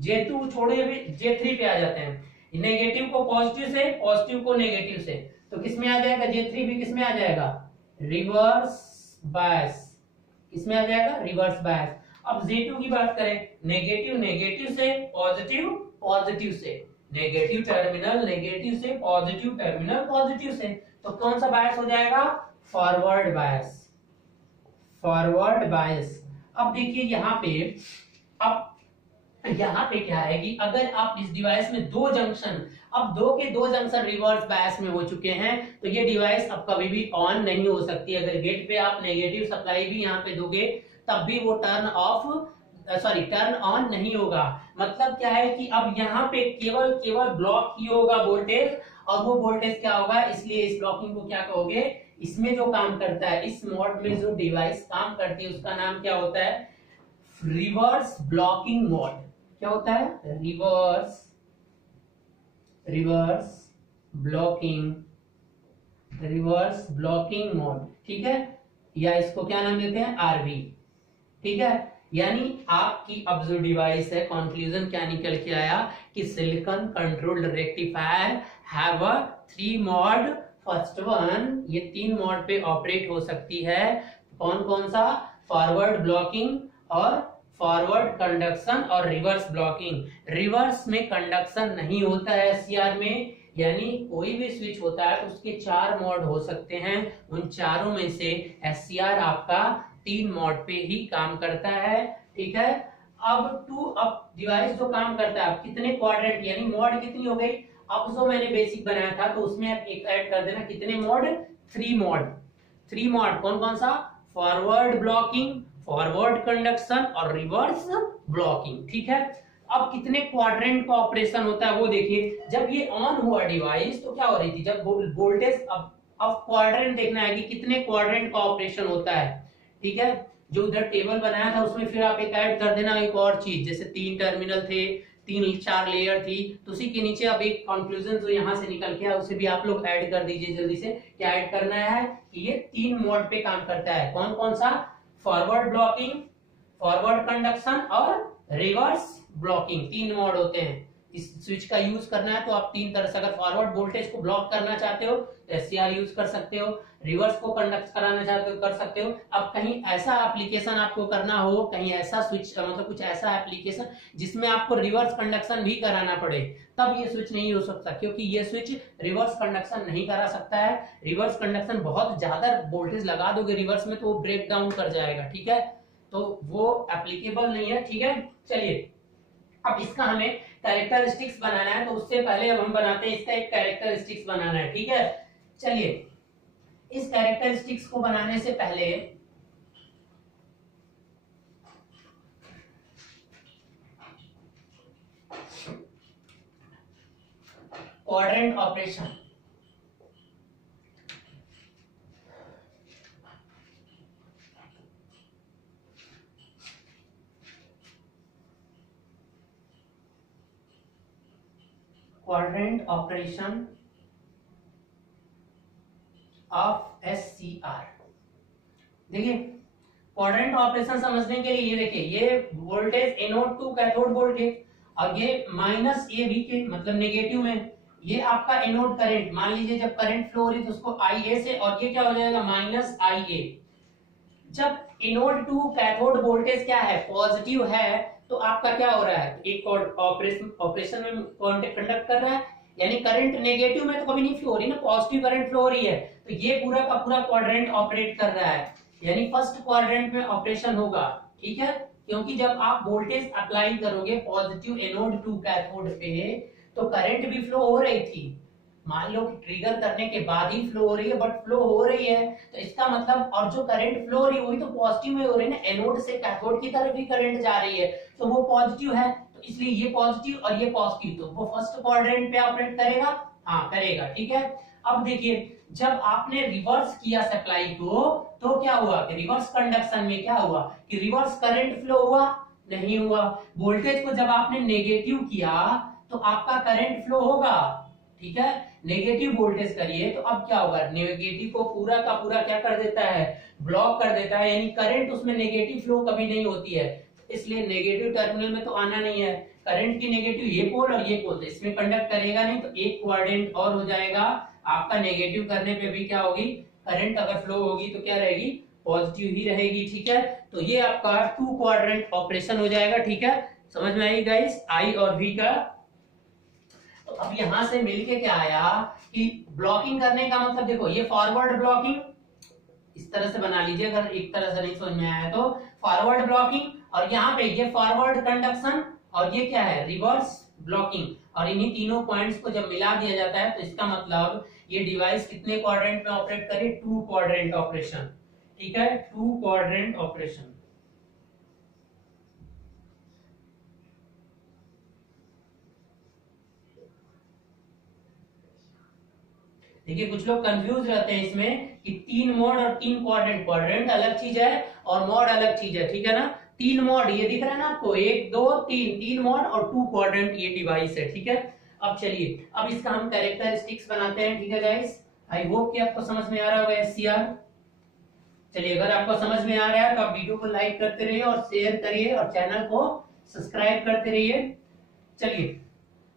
J2 छोड़िए, J3 पे आ जाते हैं, नेगेटिव को पॉजिटिव से, पॉजिटिव को नेगेटिव से, तो किस में आ जाएगा, J3 भी किस में आ जाएगा, रिवर्स बायस, किस में आ जाएगा, रिवर्स बायस। अब J2 की बात करें, नेगेटिव नेगेटिव से, पॉजिटिव पॉजिटिव से, नेगेटिव टर्मिनल नेगेटिव से, पॉजिटिव टर्मिनल पॉजिटिव से, तो कौन सा बायस हो जाएगा, फॉरवर्ड बायस, फॉरवर्ड बायस। अब देखिए यहाँ पे, अब यहाँ पे क्या है कि अगर आप इस डिवाइस में दो जंक्शन, अब दो के दो जंक्शन रिवर्स बायस में हो चुके हैं, तो ये डिवाइस अब कभी भी ऑन नहीं हो सकती। अगर गेट पे आप नेगेटिव सप्लाई भी यहाँ पे दोगे तब भी वो टर्न ऑन नहीं होगा। मतलब क्या है कि अब यहाँ पे केवल ब्लॉक ही होगा वोल्टेज, और वो वोल्टेज क्या होगा, इसलिए इस ब्लॉकिंग को क्या कहोगे, इसमें जो काम करता है, इस मोड में जो डिवाइस काम करती है उसका नाम क्या होता है, रिवर्स ब्लॉकिंग मोड। क्या होता है, रिवर्स ब्लॉकिंग मोड, ठीक है, या इसको क्या नाम देते हैं, आरबी, ठीक है। यानी आपकी अब जो डिवाइस है, कंक्लूजन क्या निकल के आया कि silicon controlled rectifier have a 3 mode. First one, ये 3 मोड पे ऑपरेट हो सकती है, कौन कौन सा, फॉरवर्ड ब्लॉकिंग और फॉरवर्ड कंडक्शन और रिवर्स ब्लॉकिंग। रिवर्स में कंडक्शन नहीं होता है एससीआर में, यानी कोई भी स्विच होता है तो उसके 4 मोड हो सकते हैं, उन चारों में से एससीआर आपका 3 मोड पे ही काम करता है, ठीक है। अब डिवाइस जो काम करता है, अब कितने क्वाड्रेंट, यानी मोड कितनी हो गई, अब जो मैंने बेसिक बनाया था तो उसमें आप एक ऐड कर देना, कितने मोड, 3 मोड। 3 मोड कौन कौन सा, फॉरवर्ड ब्लॉकिंग, फॉरवर्ड कंडक्शन और रिवर्स ब्लॉकिंग, ठीक है। अब कितने क्वाड्रेंट का ऑपरेशन होता है वो देखिए, जब ये ऑन हुआ डिवाइस तो क्या हो रही थी, जब वोल्टेज, अब क्वाड्रेंट देखना है कि कितने क्वाड्रेंट का ऑपरेशन होता है, ठीक है। जो उधर टेबल बनाया था उसमें फिर आप एक ऐड कर देना एक और चीज, जैसे 3 टर्मिनल थे, 3-4 लेयर थी, तो उसी के नीचे अब एक कंक्लूजन जो यहाँ से निकल के आया उसे भी आप लोग ऐड कर दीजिए जल्दी से। क्या ऐड करना है कि ये 3 मोड पे काम करता है, कौन कौन सा, फॉरवर्ड ब्लॉकिंग, फॉरवर्ड कंडक्शन और रिवर्स ब्लॉकिंग, 3 मोड होते हैं। इस स्विच का यूज करना है तो आप 3 तरह से, अगर फॉरवर्ड वोल्टेज को ब्लॉक करना चाहते हो तो एससीआर यूज कर सकते हो, रिवर्स को कंडक्ट कराना चाहते हो कर सकते हो। अब कहीं ऐसा एप्लीकेशन आपको करना हो, कहीं ऐसा स्विच, मतलब कुछ ऐसा एप्लीकेशन जिसमें आपको रिवर्स कंडक्शन भी कराना पड़े, तब ये स्विच नहीं हो सकता, क्योंकि ये स्विच रिवर्स कंडक्शन नहीं करा सकता है। रिवर्स कंडक्शन बहुत ज्यादा वोल्टेज लगा दोगे रिवर्स में तो वो ब्रेक डाउन कर जाएगा, ठीक है, तो वो एप्लीकेबल नहीं है, ठीक है। चलिए अब इसका हमें कैरेक्टरिस्टिक्स बनाना है, तो उससे पहले अब हम बनाते हैं इसका एक कैरेक्टरिस्टिक्स बनाना है, ठीक है। चलिए इस कैरेक्टरिस्टिक्स को बनाने से पहले quadrant operation, quadrant operation of SCR, देखिए क्वाड्रेंट ऑपरेशन समझने के लिए ये देखिए, ये voltage anode to cathode voltage, और ये माइनस ए वी के मतलब नेगेटिव में, ये आपका एनोड करंट, मान लीजिए जब करंट फ्लो हो रही है तो उसको आई ए से, और ये क्या हो जाएगा माइनस आई ए। जब एनोड टू कैथोड वोल्टेज क्या है पॉजिटिव है, तो आपका क्या हो रहा है, एक ऑपरेशन में कंडक्ट कर रहा है, यानी करंट नेगेटिव में तो कभी नहीं फ्लो हो रही ना, पॉजिटिव करंट फ्लो हो रही है, तो ये पूरा का पूरा क्वाड्रेंट ऑपरेट कर रहा है, यानी फर्स्ट क्वाड्रेंट में ऑपरेशन होगा। ठीक है, क्योंकि जब आप वोल्टेज अप्लाई करोगे पॉजिटिव एनोड टू कैथोड पे, तो करंट भी फ्लो हो रही थी, मान लो कि ट्रिगर करने के बाद ही फ्लो हो रही है, बट फ्लो हो रही है, तो इसका मतलब, और जो करंट फ्लो हो रही है वही तो पॉजिटिव में हो रही है ना, एनोड से कैथोड की तरफ ही करंट जा रही है, तो वो पॉजिटिव है, तो इसलिए ये पॉजिटिव और ये पॉजिटिव, तो वो फर्स्ट क्वाड्रेंट पे ऑपरेट करेगा, हाँ करेगा। ठीक है, अब देखिए जब आपने रिवर्स किया सप्लाई को, तो क्या हुआ कि रिवर्स कंडक्शन में क्या हुआ कि रिवर्स करंट फ्लो हुआ, नहीं हुआ। वोल्टेज को जब आपने नेगेटिव किया तो आपका करंट फ्लो होगा, ठीक है, नेगेटिव वोल्टेज करिए तो अब क्या होगा, नेगेटिव को पूरा का पूरा क्या कर देता है, ब्लॉक कर देता है, यानी करंट उसमें नेगेटिव फ्लो कभी नहीं होती है, इसलिए नेगेटिव टर्मिनल में तो आना नहीं है, करंट की नेगेटिव ये पोल और ये पोल, तो इसमें कंडक्ट करेगा नहीं, तो एक क्वाड्रेंट और हो जाएगा आपका, नेगेटिव करने पे भी क्या होगी, करंट अगर फ्लो होगी तो क्या रहेगी, पॉजिटिव ही रहेगी। ठीक है, तो ये आपका टू क्वाड्रेंट ऑपरेशन हो जाएगा। ठीक है, समझ में आई गाइस, आई और वी का। तो अब यहां से मिलके क्या आया कि ब्लॉकिंग करने का मतलब, देखो ये फॉरवर्ड ब्लॉकिंग इस तरह से बना लीजिए, अगर एक तरह से नहीं समझ में आया तो फॉरवर्ड ब्लॉकिंग, और यहाँ पे ये फॉरवर्ड कंडक्शन, और ये क्या है रिवर्स ब्लॉकिंग, और इन्हीं तीनों पॉइंट्स को जब मिला दिया जाता है तो इसका मतलब ये डिवाइस कितने क्वाड्रेंट में ऑपरेट करे, टू क्वाड्रेंट ऑपरेशन। ठीक है, टू क्वाड्रेंट ऑपरेशन। देखिए कुछ लोग कंफ्यूज रहते हैं इसमें कि तीन मोड और तीन क्वाड्रेंट, क्वाड्रेंट अलग चीज है और मोड अलग चीज है। ठीक है ना, तीन मोड ये दिख रहा है ना आपको, एक दो तीन, तीन मोड और टू क्वाड्रेंट ये डिवाइस है। ठीक है, अब चलिए अब इसका हम कैरेक्टरिस्टिक्स बनाते हैं। ठीक है गाइस, आई होप कि आपको समझ में आ रहा होगा एससीआर। चलिए अगर आपको समझ में आ रहा है तो आप वीडियो को लाइक करते रहिए और शेयर करिए और चैनल को सब्सक्राइब करते रहिए। चलिए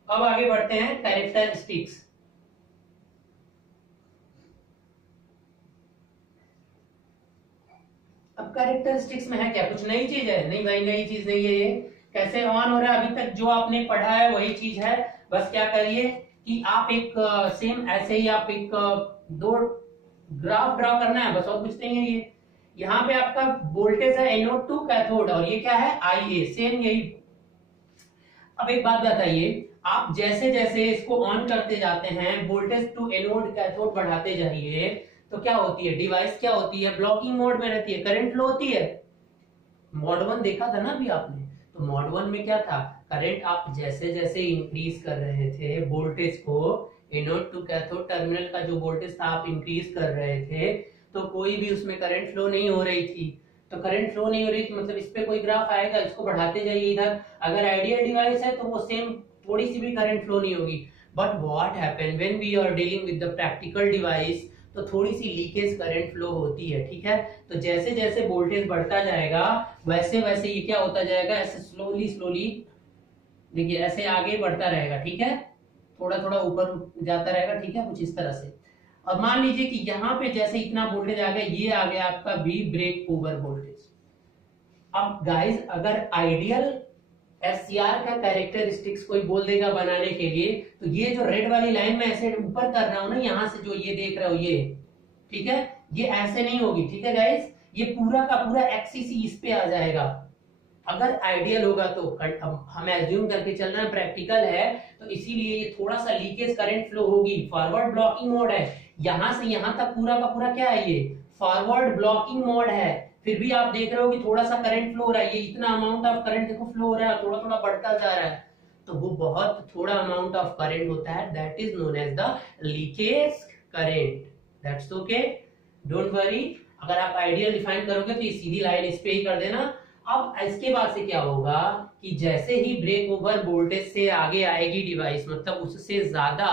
अब आगे बढ़ते हैं कैरेक्टरिस्टिक्स। अब कैरेक्टरिस्टिक्स में है क्या, कुछ नई चीज है, नहीं भाई नई चीज नहीं है, ये कैसे ऑन हो रहा है, अभी तक जो आपने पढ़ा है वही चीज है। बस क्या करिए कि आप एक सेम ऐसे ही आप एक दो ग्राफ ड्रॉ करना है, बस और कुछ नहीं है। ये यहाँ पे आपका वोल्टेज है एनोड टू कैथोड, और ये क्या है आई ए, सेम यही। अब एक बात बताइए, आप जैसे जैसे इसको ऑन करते जाते हैं, वोल्टेज टू एनोड कैथोड बढ़ाते जाइए, तो क्या होती है, डिवाइस क्या होती है, ब्लॉकिंग मोड में रहती है, करंट फ्लो होती है। मॉड 1 देखा था ना अभी आपने, तो मॉड 1 में क्या था, करंट आप जैसे जैसे इंक्रीज कर रहे थे वोल्टेज को, एनोड टू कैथोड टर्मिनल का जो वोल्टेज था आप इंक्रीज कर रहे थे, तो कोई भी उसमें करंट फ्लो नहीं हो रही थी। तो करंट फ्लो नहीं हो रही थी मतलब इस पे कोई ग्राफ आएगा, इसको बढ़ाते जाइए इधर। अगर आइडियल डिवाइस है तो वो सेम थोड़ी सी भी करंट फ्लो नहीं होगी। But what happen when we are dealing with the practical device, तो थोड़ी सी लीकेज करंट फ्लो होती है। ठीक है, तो जैसे जैसे वोल्टेज बढ़ता जाएगा वैसे वैसे ये क्या होता जाएगा, ऐसे स्लोली स्लोली देखिए ऐसे आगे बढ़ता रहेगा। ठीक है, थोड़ा थोड़ा ऊपर जाता रहेगा। ठीक है, कुछ इस तरह से। अब मान लीजिए कि यहाँ पे जैसे इतना वोल्टेज आ गया, ये आ गया आपका वी ब्रेक ओवर वोल्टेज। अब गाइस अगर आइडियल एससीआर का कैरेक्टरिस्टिक्स कोई बोल देगा बनाने के लिए, तो ये जो रेड वाली लाइन में ऐसे ऊपर कर रहा हूं ना, यहां से जो ये देख रहे हो ये, ठीक है, ये ऐसे नहीं होगी। ठीक है गाइस, ये पूरा का पूरा एक्सिस ही इस पे आ जाएगा अगर आइडियल होगा तो। अब हमें एज्यूम करके चलना है, प्रैक्टिकल है, तो इसीलिए ये थोड़ा सा लीकेज करंट फ्लो होगी। फॉरवर्ड ब्लॉकिंग मोड है, यहां से यहां तक पूरा का पूरा क्या है, ये फॉरवर्ड ब्लॉकिंग मोड है। फिर भी आप देख रहे हो कि थोड़ा सा करंट फ्लो हो रहा है, ये इतना अमाउंट ऑफ करंट देखो फ्लो हो रहा है, थोड़ा थोड़ा बढ़ता जा रहा है, तो वो बहुत थोड़ा अमाउंट ऑफ करंट होता है, that is known as the leakage current. That's okay, don't worry. अगर आप आइडियल डिफाइन करोगे तो ये सीधी लाइन इस पे ही कर देना। अब इसके बाद से क्या होगा कि जैसे ही ब्रेक ओवर वोल्टेज से आगे आएगी डिवाइस, मतलब उससे ज्यादा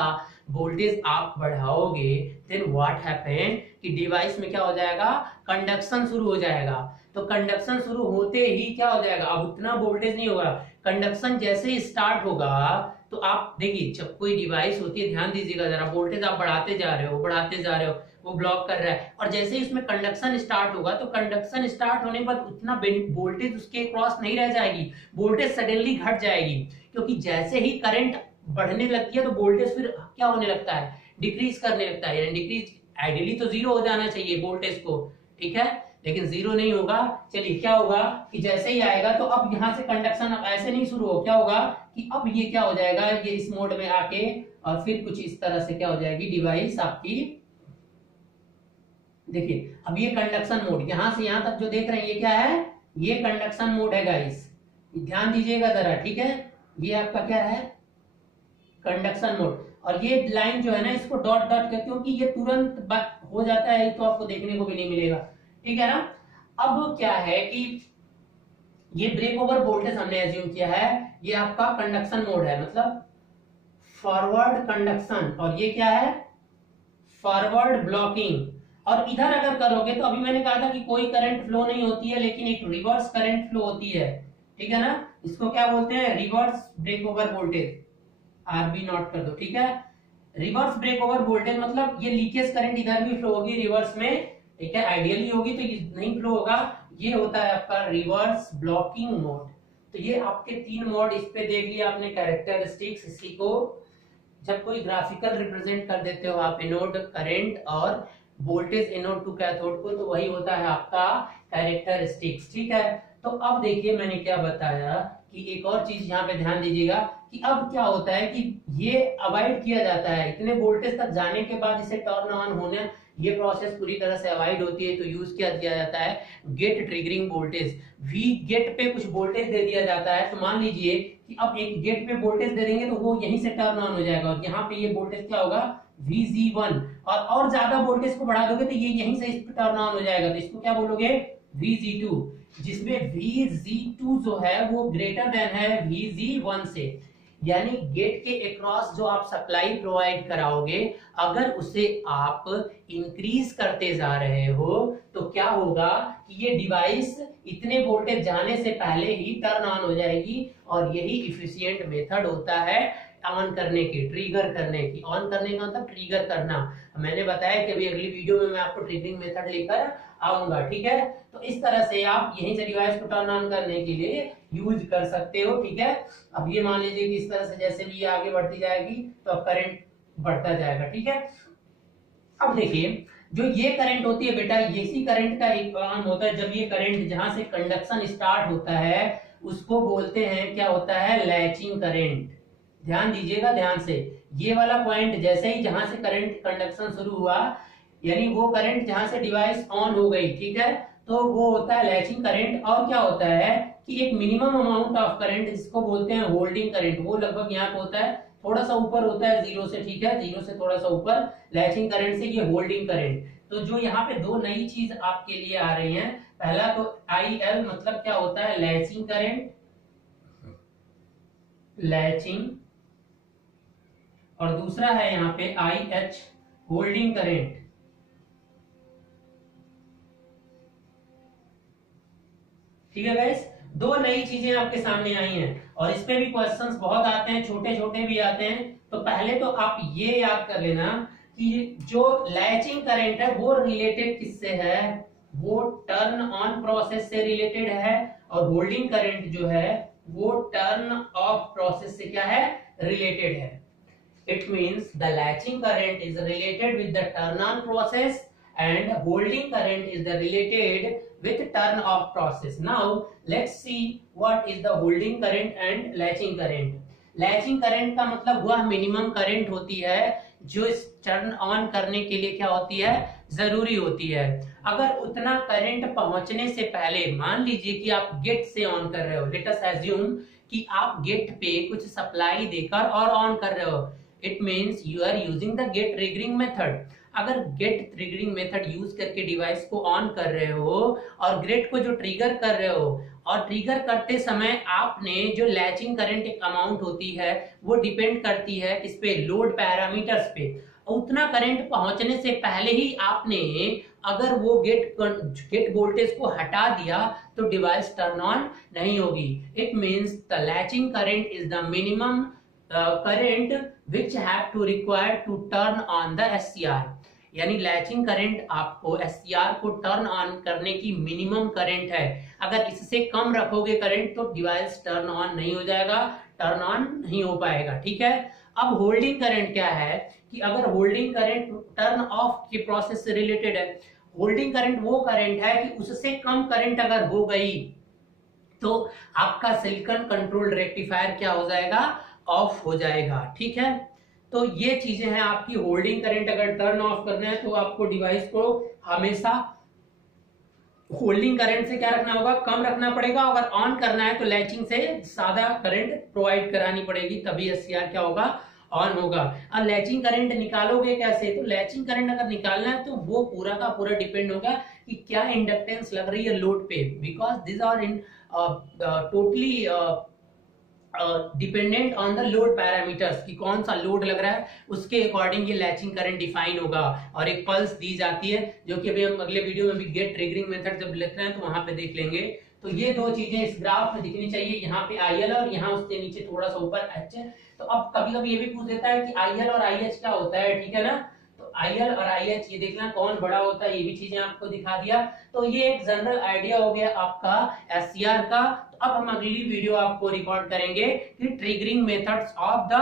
वोल्टेज आप बढ़ाओगे, देन व्हाट हैपन कि डिवाइस में क्या हो जाएगा, कंडक्शन शुरू हो जाएगा। तो कंडक्शन शुरू होते ही क्या हो जाएगा, अब उतना वोल्टेज नहीं होगा। कंडक्शन जैसे ही स्टार्ट होगा तो आप देखिए, जब कोई डिवाइस होती है, ध्यान दीजिएगा जरा, वोल्टेज आप बढ़ाते जा रहे हो, बढ़ाते जा रहे हो, वो ब्लॉक कर रहा है, और जैसे ही उसमें कंडक्शन स्टार्ट होगा तो कंडक्शन स्टार्ट होने के बाद उतना वोल्टेज उसके क्रॉस नहीं रह जाएगी, वोल्टेज सडनली घट जाएगी, क्योंकि जैसे ही करंट बढ़ने लगती है तो वोल्टेज फिर क्या होने लगता है, डिक्रीज करने लगता है। यानी डिक्रीज, आइडियली तो जीरो हो जाना चाहिए वोल्टेज को, ठीक है, लेकिन जीरो नहीं होगा। चलिए क्या होगा कि जैसे ही आएगा तो अब यहाँ से कंडक्शन अब ऐसे नहीं शुरू हो, क्या होगा कि अब ये क्या हो जाएगा, ये इस मोड में आके और फिर कुछ इस तरह से क्या हो जाएगी डिवाइस आपकी। देखिए अब ये कंडक्शन मोड, यहां से यहां तक जो देख रहे हैं ये क्या है, ये कंडक्शन मोड है गाइस, ध्यान दीजिएगा जरा, ठीक है। ये आपका क्या है, कंडक्शन मोड। और ये लाइन जो है ना, इसको डॉट डॉट कर, क्योंकि ये तुरंत हो जाता है तो आपको देखने को भी नहीं मिलेगा, ठीक है ना। अब क्या है कि ये ब्रेक ओवर वोल्टेज हमने एज्यूम किया है, ये आपका कंडक्शन मोड है, मतलब फॉरवर्ड कंडक्शन, और ये क्या है, फॉरवर्ड ब्लॉकिंग। और इधर अगर करोगे तो अभी मैंने कहा था कि कोई करंट फ्लो नहीं होती है, लेकिन एक रिवर्स करंट फ्लो होती है, ठीक है ना। इसको क्या बोलते हैं, reverse break over voltage, RB नोट कर दो, ठीक है। रिवर्स ब्रेक ओवर वोल्टेज मतलब ये लीकेज करंट इधर भी फ्लो होगी रिवर्स में, ठीक है, आइडियली होगी तो ये नहीं फ्लो होगा। ये होता है आपका रिवर्स ब्लॉकिंग मोड। तो ये आपके 3 मोड इस पे देख लिया आपने, कैरेक्टरिस्टिक्स। इसी को जब कोई ग्राफिकल रिप्रेजेंट कर देते हो आप एनोड करंट और वोल्टेज एनोड टू कैथोड को, तो वही होता है आपका कैरेक्टरिस्टिक्स, ठीक है। तो अब देखिए मैंने क्या बताया कि एक और चीज यहाँ पे ध्यान दीजिएगा कि अब क्या होता है कि ये अवॉइड किया जाता है, इतने वोल्टेज तक जाने के बाद इसे टर्न ऑन होने, ये प्रोसेस पूरी तरह से अवॉइड होती है। तो यूज किया जाता है gate triggering voltage. V gate पे कुछ वोल्टेज दे दिया जाता है, तो मान लीजिए कि अब एक गेट पे वोल्टेज दे देंगे तो वो यहीं से टर्न ऑन हो जाएगा, और यहाँ पे ये वोल्टेज क्या होगा, VG1, और ज्यादा वोल्टेज को बढ़ा दोगे तो ये यहीं से इस पे टर्न ऑन हो जाएगा, तो इसको क्या बोलोगे, VG2, जिसमें VG2 जो है वो ग्रेटर देन है VG1 से। यानी गेट के अक्रॉस जो आप सप्लाई प्रोवाइड कराओगे, अगर उसे आप इंक्रीज करते जा रहे हो तो क्या होगा कि ये डिवाइस इतने वोल्टेज जाने से पहले ही टर्न ऑन हो जाएगी, और यही इफिशिएंट मेथड होता है ऑन करने की, ट्रिगर करने की। ऑन करने का मतलब ट्रिगर करना। मैंने बताया कि अभी अगली वीडियो में मैं आपको ट्रिगरिंग मेथड लेकर आऊंगा, ठीक है। तो इस तरह से आप यहीं से डिवाइस को टर्न ऑन करने के लिए यूज कर सकते हो, ठीक है। अब ये मान लीजिए कि इस तरह से जैसे भी ये आगे बढ़ती जाएगी तो अब करंट बढ़ता जाएगा, ठीक है। अब देखिए जो ये करंट होती है बेटा, इसी करंट का एक काम होता है, जब ये करंट जहां से कंडक्शन स्टार्ट होता है उसको बोलते हैं, क्या होता है, लैचिंग करंट। ध्यान दीजिएगा ध्यान से, ये वाला पॉइंट जैसे ही जहां से करंट कंडक्शन शुरू हुआ, यानी वो करंट जहां से डिवाइस ऑन हो गई, ठीक है, तो वो होता है लैचिंग करंट। और क्या होता है कि एक मिनिमम अमाउंट ऑफ करंट, जिसको बोलते हैं होल्डिंग करंट, वो लगभग यहाँ पे होता है, थोड़ा सा ऊपर होता है जीरो से, ठीक है, जीरो से थोड़ा सा ऊपर लैचिंग करंट से ये होल्डिंग करंट। तो जो यहाँ पे 2 नई चीज आपके लिए आ रही हैं, पहला तो IL मतलब क्या होता है, लैचिंग करंट, लैचिंग, और दूसरा है यहाँ पे IH होल्डिंग करंट। ठीक है गाइस, 2 नई चीजें आपके सामने आई हैं, और इस पे भी क्वेश्चंस बहुत आते हैं, छोटे छोटे भी आते हैं। तो पहले तो आप ये याद कर लेना कि जो लैचिंग करंट है वो रिलेटेड किससे है, वो टर्न ऑन प्रोसेस से रिलेटेड है, और होल्डिंग करंट जो है वो टर्न ऑफ प्रोसेस से क्या है, रिलेटेड है। It means the latching current is related with the turn on process and holding current is the related with turn off process. Now let's see what is the holding current and latching current. Latching current का मतलब वह minimum current होती है जो इस turn on करने के लिए क्या होती है, जरूरी होती है। अगर उतना करंट पहुंचने से पहले, मान लीजिए कि आप गेट से ऑन कर रहे हो, लेट अस अज्यूम कि आप गेट पे कुछ सप्लाई देकर और ऑन कर रहे हो, it means you are using the gate triggering method. अगर गेट ट्रिगरिंग मेथड यूज करके डिवाइस को ऑन कर रहे हो और गेट को जो ट्रिगर कर रहे हो, और ट्रिगर करते समय आपने जो लैचिंग करंट एक अमाउंट होती है वो डिपेंड करती है किस पे, लोड पैरामीटर्स पे। उतना करंट पहुंचने से पहले ही आपने अगर वो गेट वोल्टेज को हटा दिया तो डिवाइस टर्न ऑन नहीं होगी। It means the latching current is the minimum current which have to require to turn on the SCR. यानी लैचिंग करंट आपको एससीआर को टर्न ऑन करने की मिनिमम करंट है। अगर इससे कम रखोगे करंट तो डिवाइस टर्न ऑन नहीं हो जाएगा, टर्न ऑन नहीं हो पाएगा। ठीक है। अब होल्डिंग करंट क्या है कि अगर होल्डिंग करंट टर्न ऑफ के प्रोसेस से रिलेटेड है। होल्डिंग करंट वो करंट है कि उससे कम करंट अगर हो गई तो आपका सिलिकॉन कंट्रोल्ड रेक्टिफायर क्या हो जाएगा, ऑफ हो जाएगा। ठीक है। तो ये चीजें हैं आपकी। होल्डिंग करंट अगर टर्न ऑफ करना है तो आपको डिवाइस को हमेशा होल्डिंग करंट से क्या रखना होगा, कम रखना पड़ेगा। अगर ऑन करना है तो लैचिंग से सादा करंट प्रोवाइड करानी पड़ेगी, तभी एससीआर क्या होगा, ऑन होगा। अब लैचिंग करंट निकालोगे कैसे, तो लैचिंग करंट अगर निकालना है तो वो पूरा का पूरा डिपेंड होगा कि क्या इंडक्टेंस लग रही है लोड पे, because this are in totally dependent on the load parameters कि कौन सा लोड लग रहा है, उसके अकॉर्डिंग ये लैचिंग करंट डिफाइन होगा। और एक पल्स दी जाती है जो कि अभी हम अगले वीडियो में भी गेट ट्रिगरिंग मेथड जब लेते हैं तो वहां पे देख लेंगे। तो ये दो चीजें इस ग्राफ में दिखनी चाहिए, यहाँ पे IL और यहाँ उसके नीचे थोड़ा सा ऊपर H है। तो अब कभी कभी ये भी पूछ देता है कि IL और IH क्या होता है, ठीक है ना। तो IL और IH ये देखना कौन बड़ा होता है, ये भी चीजें आपको दिखा दिया। तो ये एक जनरल आइडिया हो गया आपका एससीआर का। तो अब हम अगली वीडियो आपको रिकॉर्ड करेंगे कि ट्रिगरिंग मेथड्स ऑफ द